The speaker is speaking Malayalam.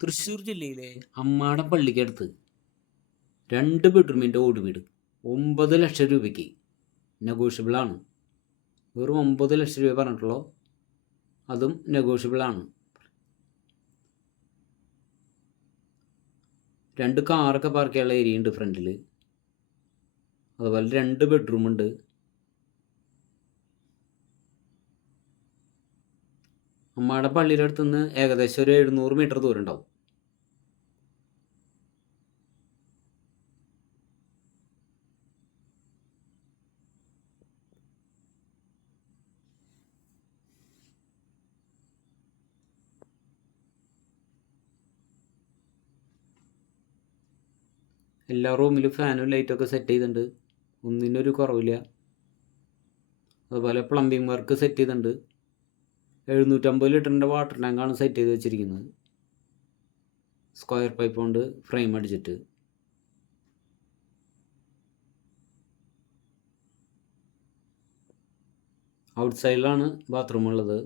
തൃശ്ശൂർ ജില്ലയിലെ അമ്മാടം പള്ളിക്കടുത്ത് രണ്ട് ബെഡ്റൂമിന്റെ ഓട് വീട് ഒമ്പത് ലക്ഷം രൂപയ്ക്ക് നെഗോഷ്യബിളാണ് വെറും ഒമ്പത് ലക്ഷം രൂപ പറഞ്ഞിട്ടുള്ളൂ. അതും നെഗോഷ്യബിളാണ് രണ്ട് കാറൊക്കെ പാർക്ക് ചെയ്യാനുള്ള ഏരിയ ഉണ്ട് ഫ്രണ്ടിൽ അതുപോലെ രണ്ട് ബെഡ്റൂം അമ്മാടെ പള്ളിയുടെ അടുത്ത് നിന്ന് ഏകദേശം ഒരു എഴുന്നൂറ് മീറ്റർ ദൂരം ഉണ്ടാവും. എല്ലാ റൂമിലും ഫാനും ലൈറ്റൊക്കെ സെറ്റ് ചെയ്തിട്ടുണ്ട്. ഒന്നിനൊരു കുറവില്ല. അതുപോലെ പ്ലംബിംഗ് വർക്ക് സെറ്റ് ചെയ്തിട്ടുണ്ട്. എഴുന്നൂറ്റമ്പത് ലിറ്ററിന്റെ വാട്ടർ ടാങ്കാണ് സെറ്റ് ചെയ്ത് വെച്ചിരിക്കുന്നത്. സ്ക്വയർ പൈപ്പ് കൊണ്ട് ഫ്രെയിം അടിച്ചിട്ട്. ഔട്ട് സൈഡിലാണ് ബാത്റൂം ഉള്ളത്.